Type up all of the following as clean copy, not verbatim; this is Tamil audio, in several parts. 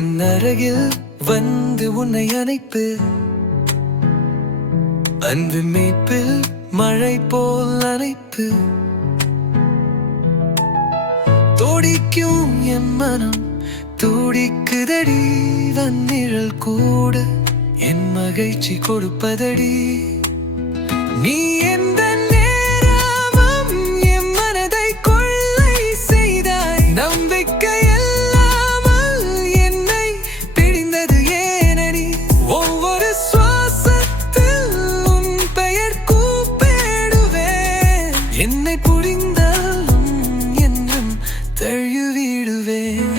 உன்னருகில் வந்து உன்னை அணைப்பு, அன்பு மீட்பில் மழை போல் அணைப்பு. துடிக்கும் என் மனம் துடிக்குதடி, வன்னிழல் கூட என் மகிழ்ச்சி கொடுப்பதடி. நீ எந்த நேரமும் என் மனதை கொள்ளை செய்தாய். நம்பிக்கை இல்லாமல் என்னை பிடிந்தது ஏனடி? ஒவ்வொரு சுவாசத்தில் உன் பெயர் கூப்பிடுவேன். என்னை புரிந்தாலும் என்றும் தழுவிடுவேன்.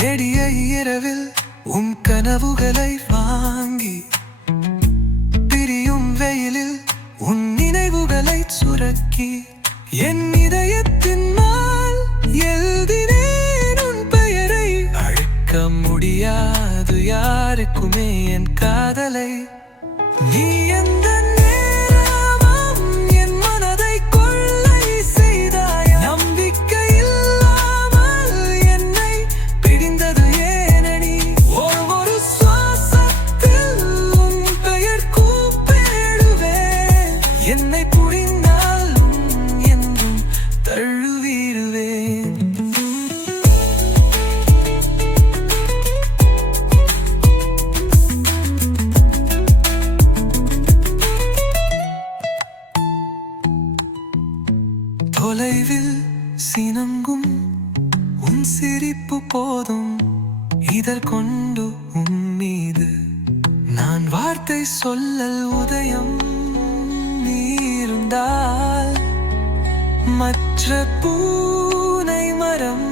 நெடிய இரவில் உன் கனவுகளை வாங்கி, பிரியும் வெயிலில் உன் நினைவுகளை சுரக்கி, என் இதயத்தின் மேல் எழுதினேன் உன் பெயரை. அழைக்க முடியாது யாருக்குமே என் காதலை. நீ எந்த நேரமும் என் மனதை கொள்ளை செய்தாய். நம்பிக்கை இல்லாமல் என்னை பிடிந்தது ஏனடி? ஒவ்வொரு சுவாசத்தில் உன் பெயர் கூப்பிடுவேன். என்னை புரிந்தாலும் என்றும் தழுவிடுவேன். தொலைவில் சினங்கும் உன் சிரிப்பு போதும், இதழ் கொண்டு உன் மீது நான் வார்த்தை சொல்லல். உதயம் நீ இருந்தால் மற்ற பூனை மரம்